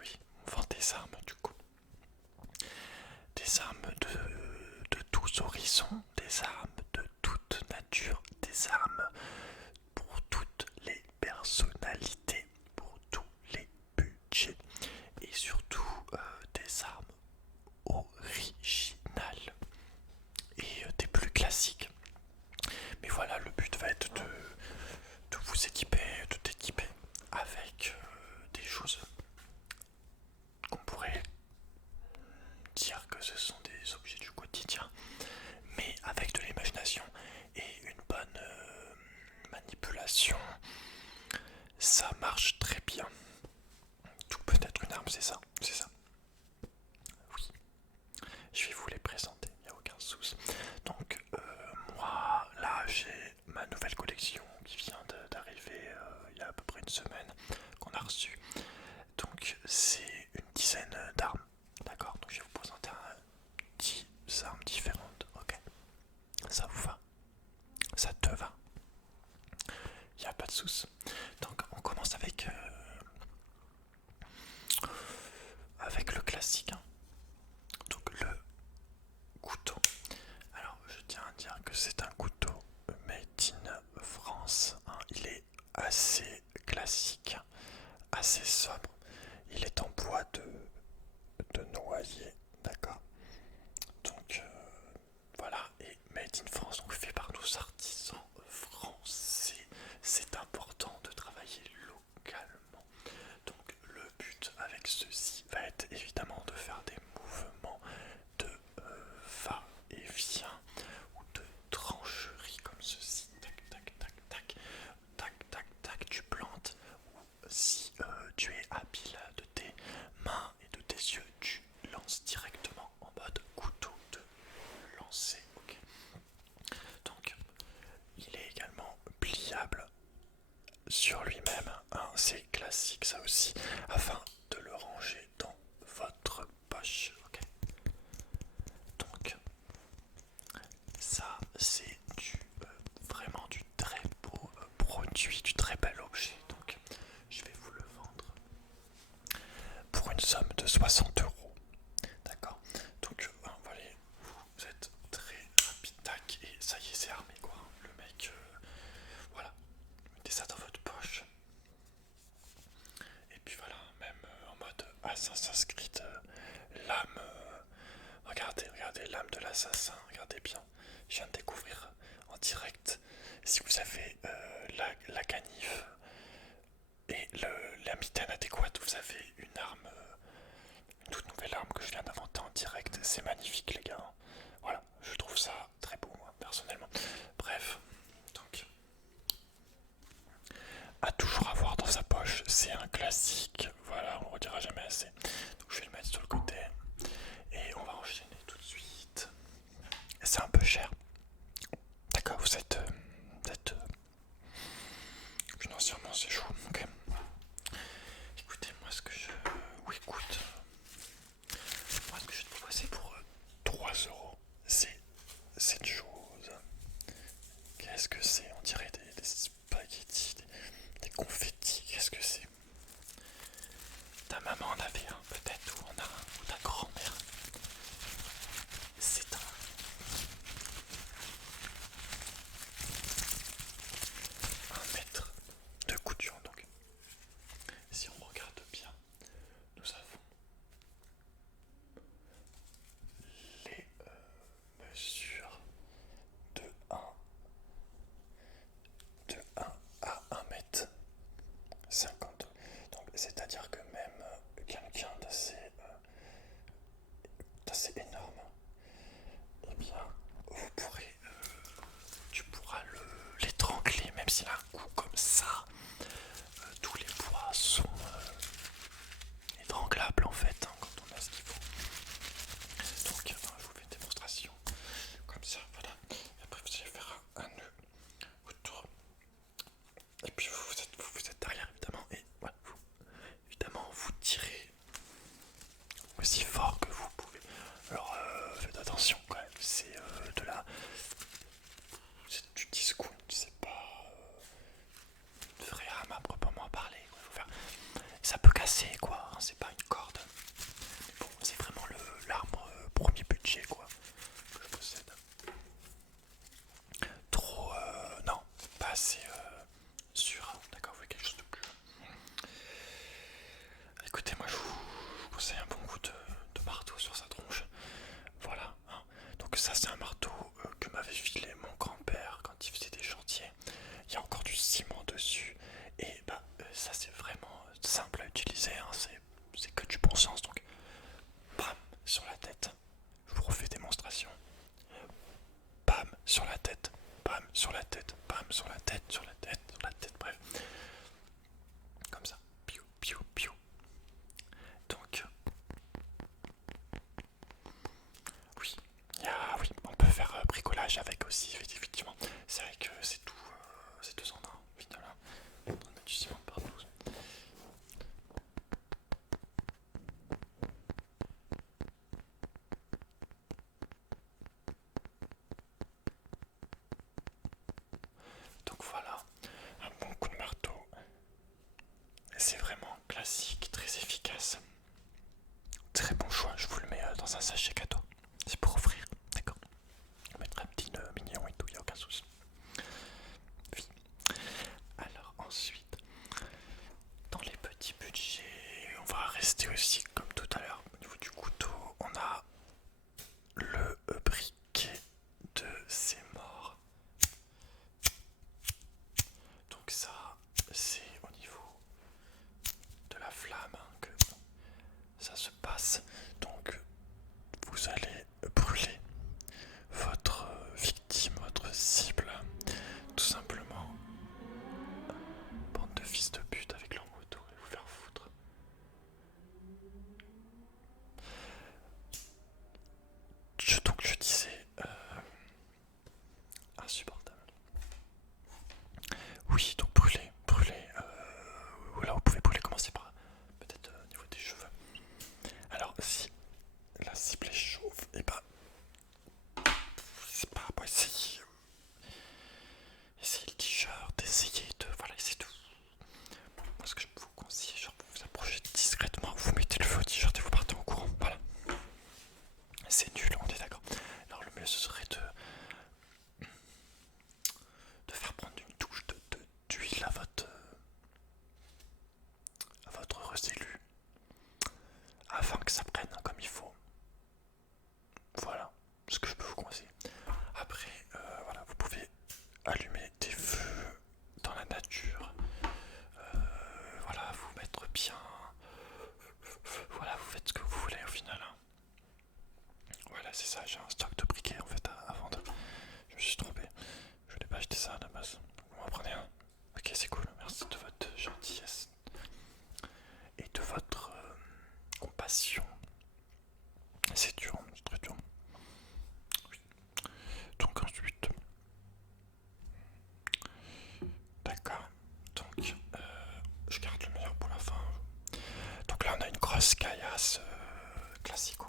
oui. On vend des armes du coup. Des armes de tous horizons, des armes de toute nature, des armes pour toutes les personnalités, pour tous les budgets et surtout des armes originales et des plus classiques. Mais voilà, le but va être de vous équiper, de t'équiper avec des choses qu'on pourrait dire que ce sont des objets du quotidien, mais avec de l'imagination et une bonne manipulation, ça marche très bien. Tout peut être une arme, c'est ça, c'est ça. Oui, je vais vous les présenter, il n'y a aucun souci. Donc moi, là, j'ai ma nouvelle collection qui vient d'arriver il y a à peu près une semaine qu'on a reçue. Donc c'est une dizaine d'armes, d'accord. Donc je vais vous présenter 10 armes différentes, ok. Ça vous va? Ça te va? Il n'y a pas de souci. Donc on commence avec le classique, hein. Donc le couteau. Alors je tiens à dire que c'est un couteau made in France, hein. Il est assez classique, assez sobre. Il est en bois de noyer, d'accord. Donc voilà, et made in France, donc fait par nos artisans français. C'est important de travailler localement. Donc le but avec ceci va être évidemment de faire des mouvements de va-et-vient ou de trancherie comme ceci. Tac, tac, tac, tac, tac, tac, tac, tu plantes. Ou si tu es habile de tes mains et de tes yeux, tu lances directement en mode couteau de lancer. Ok. Donc il est également pliable sur lui-même, hein, c'est classique ça aussi, afin de le ranger dans votre poche. Ok. Donc ça c'est vraiment du très beau produit, du très bel objet. Donc je vais vous le vendre pour une somme de 60 €. D'accord. Donc voilà, vous êtes très rapide, tac, et ça y est, c'est armé quoi. Le mec, voilà, mettez ça dans votre poche. Et puis voilà, même en mode Assassin's Creed, l'âme, regardez l'âme de l'assassin, regardez bien. Je viens de découvrir en direct. Si vous avez la canif et la mitaine adéquate, vous avez une arme, une toute nouvelle arme que je viens d'inventer en direct. C'est magnifique les gars. Voilà, je trouve ça très beau moi, personnellement. Bref, donc à toujours avoir dans sa poche, c'est un classique. Voilà, on ne redira jamais assez. Donc je vais le mettre sur le côté et on va enchaîner tout de suite. C'est un peu cher. D'accord, vous êtes financièrement c'est chaud. Ok. Écoutez, moi ce que je. Oui, écoute. Moi ce que je vais te proposer pour 3 €, c'est cette chose. Qu'est-ce que c'est? On dirait des spaghettis, des confettis. Qu'est-ce que c'est? Ta maman en avait un peut-être, ou ta grand-mère. C'est un mètre de couture donc. Si on regarde bien, nous avons les mesures de 1 à 1,50 m. Donc c'est-à-dire que même quelqu'un d'assez énorme, eh bien tu pourras l'étrangler, même s'il a un coup comme ça. Tous les poids sont étranglables en fait, hein, quand on a ce qu'il faut. Donc je vous fais une démonstration comme ça, voilà. Et après vous allez faire un nœud autour. Et puis vous êtes derrière évidemment. Et voilà, évidemment vous tirez aussi fort que vous pouvez. Alors faites attention quand même, c'est du discount, c'est pas une vraie arme à proprement parler. Quoi. Ça peut casser quoi. classique, très efficace. Très bon choix, je vous le mets dans un sachet cadeau. C'est pour offrir, d'accord. On mettra un petit nœud mignon et tout, y a aucun souci. Oui. Alors ensuite, dans les petits budgets, on va rester aussi comme tout à l'heure. Au niveau du couteau, on a le briquet de ces morts. Donc ça, c'est au niveau de la flamme que ça se passe. Donc vous allez brûler votre victime, votre cible, tout simplement. Bande de fils de pute avec leur moto et vous faire foutre. Donc je disais insupportable. Oui, donc brûler, brûler. Là vous pouvez brûler, commencer par peut-être au niveau des cheveux. Alors si la cible est chauve, et bah c'est pas pour essayer. Essayez le t-shirt, essayez de. Voilà, essayez de. Moi ce que je peux vous conseiller, genre vous vous approchez discrètement, vous mettez le feu au t-shirt et vous partez en courant. Voilà. C'est nul, on est d'accord. Alors le mieux ce serait de faire prendre une touche d'huile à votre resélu afin que ça prenne comme il faut. Voilà ce que je peux vous conseiller. Après, voilà, vous pouvez allumer des feux dans la nature. Voilà, vous mettre bien. Voilà, vous faites ce que vous voulez au final. Hein. Voilà, c'est ça, j'ai un stock de briquets en fait à vendre. Je me suis trompé. Je n'ai pas acheté ça à la base. Vous m'en prenez un? Ok, c'est cool. Merci de votre gentillesse et de votre compassion. C'est dur, c'est très dur. Oui. Donc ensuite, d'accord. Donc je garde le meilleur pour la fin. Donc là on a une grosse caillasse classico.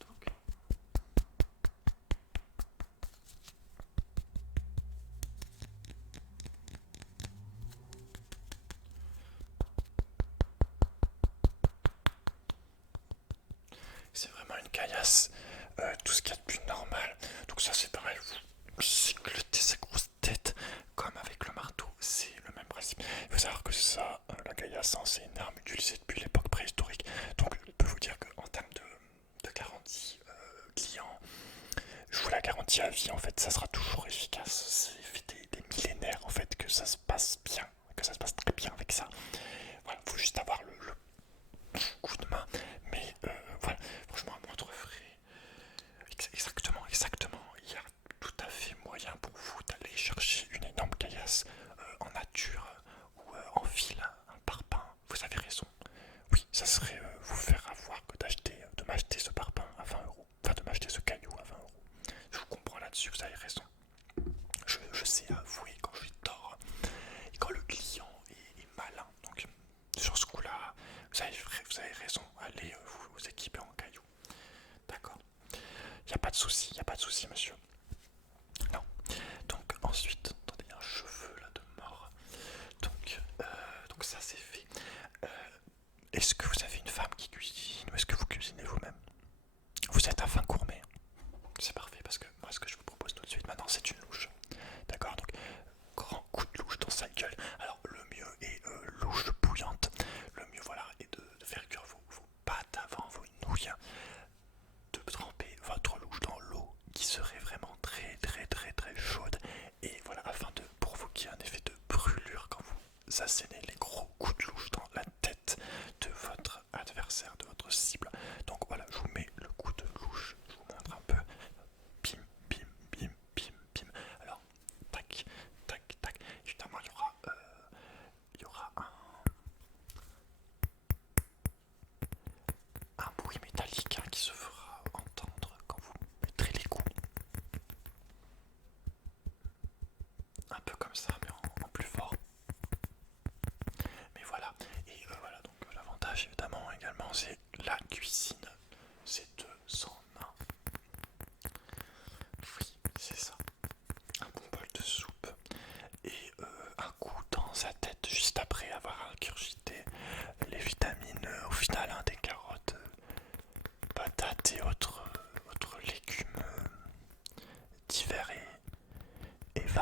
Donc, c'est vraiment une caillasse, tout ce qu'il y a de plus normal. Donc ça c'est pareil, vous cyclotez sa grosse tête comme avec le marteau, c'est le même principe. Il faut savoir que ça, la caillasse, hein, c'est une arme utilisée depuis l'époque préhistorique. Donc je peux vous dire qu'en termes de garantie client, je vous la garantis à vie, en fait ça sera toujours efficace. C'est fait des millénaires en fait que ça se passe bien, que ça se passe très bien avec ça. Voilà, faut juste avoir le coup de main, mais voilà, franchement à moindre frais. Exactement, exactement. Il y a tout à fait moyen pour vous d'aller chercher une énorme caillasse en nature ou en fil, un parpaing. Vous avez raison. Oui, ça serait vous faire avoir que de m'acheter ce parpaing à 20 euros. Enfin, de m'acheter ce caillou à 20 euros. Je vous comprends là-dessus, vous avez raison. Je sais avouer quand je suis tort et quand le client est malin. Donc, sur ce coup-là, vous avez raison. Allez vous équiper en caillou. D'accord. Il n'y a pas de souci, il n'y a pas de souci, monsieur. Non. Donc ensuite, attendez, il y a un cheveu là de mort. Donc ça c'est fait. Euh, Est-ce que vous avez une femme qui cuisine ou est-ce que vous cuisinez vous-même? Vous êtes un fin gourmet. C'est parfait parce que moi ce que je vous propose tout de suite maintenant c'est une louche. D'accord, donc grand coup de louche dans sa gueule. Alors le mieux est louche bouillante. Le mieux voilà est de faire cuire vos pâtes avant vos nouilles. De tremper votre louche dans l'eau qui serait vraiment très très très très chaude et voilà afin de provoquer un effet de brûlure quand vous assénez les gros coups de louche dans la tête de votre adversaire, de votre cible. Donc voilà, je vous mets le coup de louche, je vous montre un peu. Bim, bim, bim, bim, bim. Alors, tac, tac, tac. Évidemment, il y aura un bruit métallique qui se fera entendre quand vous mettrez les coups. Un peu comme ça, mais en plus fort.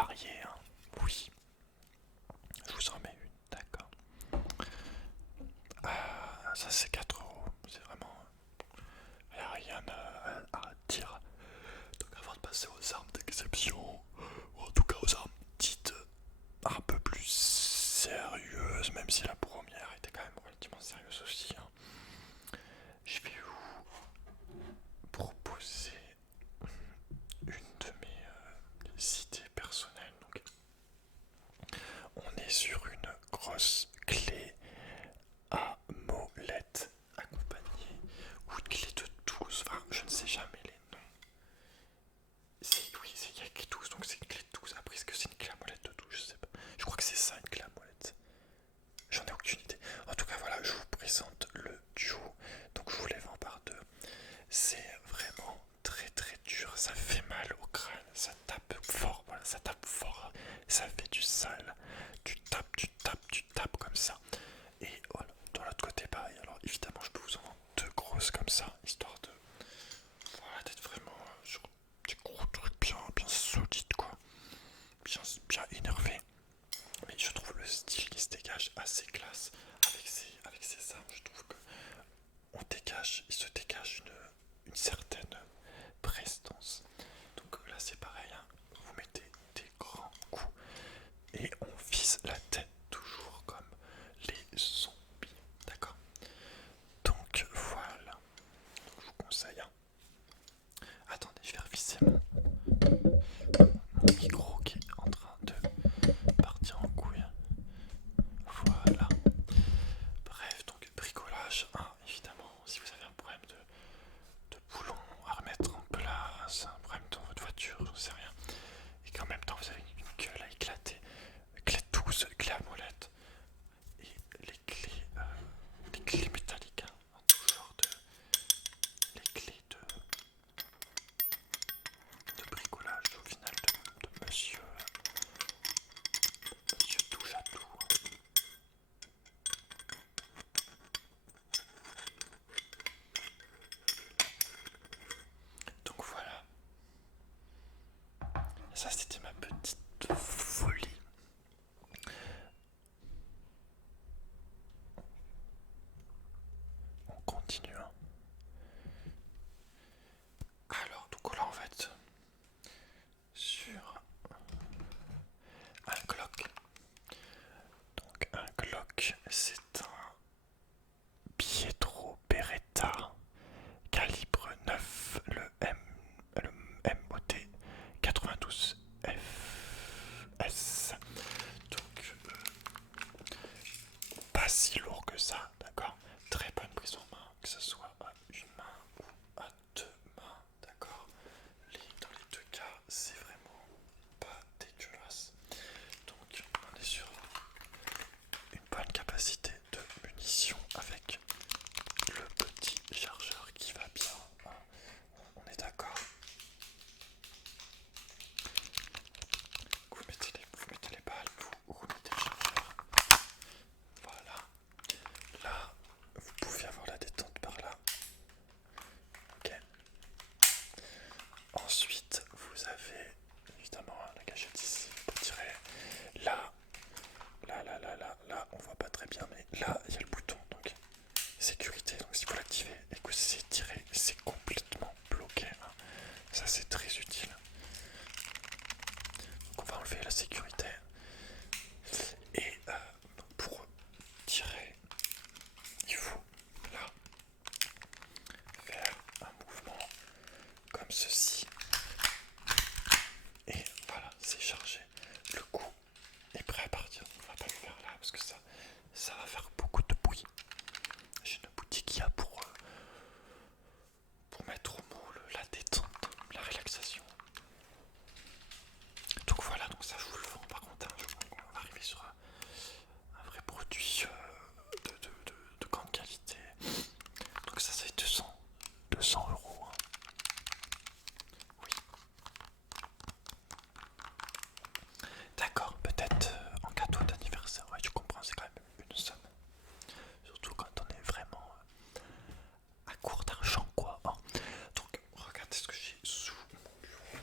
variée, hein. Oui, je vous en mets une, d'accord. Ça c'est 4 €, c'est vraiment... Il n'y a rien à dire. Donc avant de passer aux armes d'exception, ou en tout cas aux armes dites un peu plus sérieuses, même si la première était quand même relativement sérieuse aussi, hein, je vais vous proposer une de mes idées personnelles. Donc, on est sur une grosse clé à molette accompagnée ou une clé de 12, enfin je ne sais jamais les noms. Oui, il y a écrit 12, donc c'est une clé de 12. Après, est-ce que c'est une clé à molette de 12? Je sais pas. Je crois que c'est ça, une clé à molette. J'en ai aucune idée. En tout cas, voilà, je vous présente le duo. Donc, je vous les vends par deux. C'est vraiment très très dur. Ça fait mal au crâne. Ça tape fort. Voilà, ça tape fort. Ça fait du sale. Tu tapes, tu tapes, tu tapes comme ça. Et voilà, dans l'autre côté, pareil. Alors, évidemment, je peux vous en vendre deux grosses comme ça, histoire de. Voilà, d'être vraiment sur des gros trucs bien, bien solides, quoi. Bien énervé. Mais je trouve le style qui se dégage assez classe avec ces armes. Je trouve que il se dégage une certaine prestance. Donc là c'est pareil, hein. Vous mettez des grands coups et on vise la tête toujours comme les zombies. D'accord? Donc voilà. Donc, je vous conseille, hein. Attendez, je vais revisser mon micro qui est en train de partir en couille. Voilà. Bref, donc bricolage, hein, évidemment, si vous avez un problème de boulon à remettre en place, un problème dans votre voiture, je ne sais rien, et qu'en même temps vous avez une gueule à éclater, clé de 12, clé à molette, et les clés métalliques, hein, en tout genre les clés de bricolage au final de monsieur touche à tout. Donc voilà, ça c'était ma petite folie. On continue, hein. Alors, donc là, en fait, sur un Glock. Donc, un Glock, c'est un Pietro Beretta calibre 9, le MOT 92 FS. Donc, pas si lourd que ça, d'accord? Très bonne prise en main, que ce soit à une main ou à deux mains, d'accord? Dans les deux cas, c'est vraiment pas dégueulasse. Donc, on est sur une bonne capacité de munitions avec le petit chargeur qui va bien, hein. On est d'accord? Vous mettez les balles, vous remettez le chargeur. Voilà. Là, vous pouvez avoir la détente par là. Ok. Ensuite, vous avez évidemment la gâchette ici pour tirer. Là, on voit pas très bien, mais là, il y a le bouton, donc sécurité. Donc si vous l'activez et que c'est tiré, c'est complètement bloqué, hein. Ça, c'est très utile. Donc on va enlever la sécurité. Et pour tirer, il faut là faire un mouvement comme ceci. Et voilà, c'est chargé. Le coup est prêt à partir. On va pas le faire là parce que ça va faire beaucoup de bruit. J'ai une boutique qui a pour mettre au moule la détente, la relaxation. Donc voilà, donc ça je vous le vends par contre, hein, on va arriver sur un vrai produit de grande qualité. Donc ça fait 200 €, hein. Oui. D'accord, peut-être en cadeau d'anniversaire, ouais, je comprends, c'est quand même une somme. Surtout quand on est vraiment à court d'argent, quoi, hein. Donc regardez ce que j'ai sous mon bureau.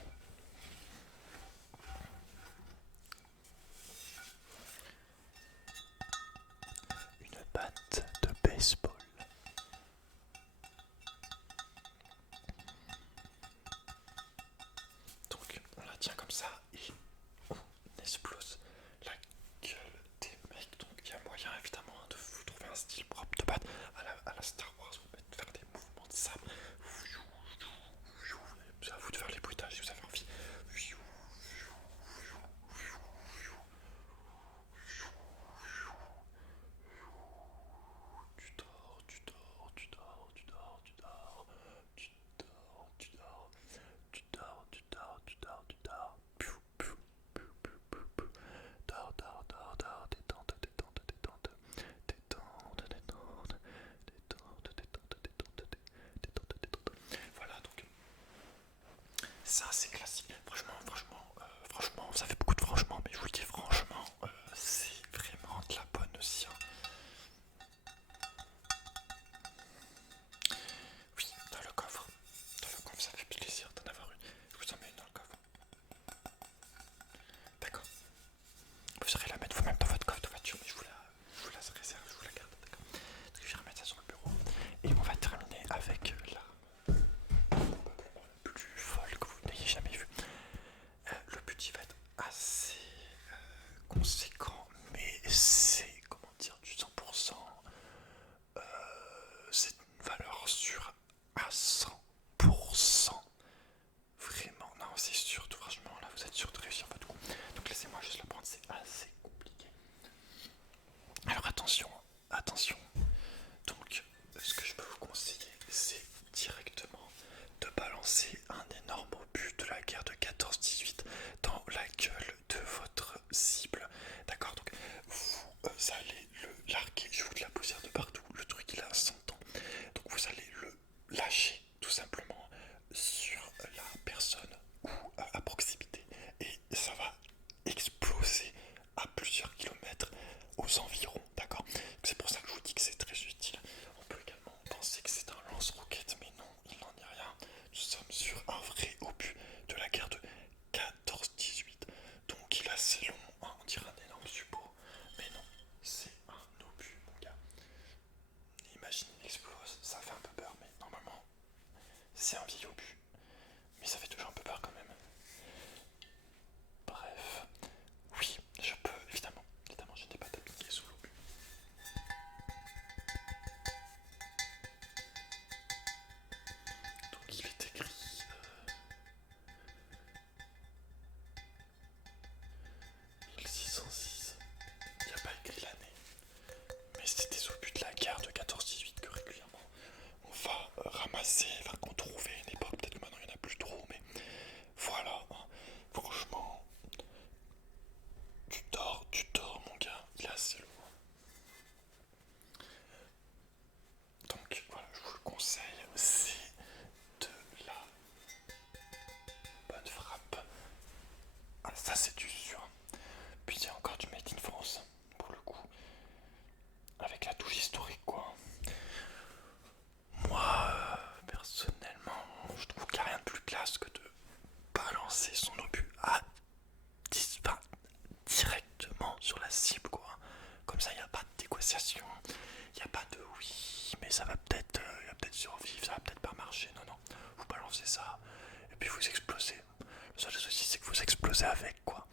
s'amuser avec quoi.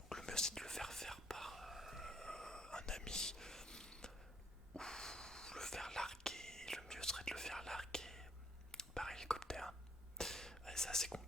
Donc le mieux c'est de le faire faire par un ami, ou le faire larguer, le mieux serait de le faire larguer par hélicoptère. Ouais, c'est assez compliqué.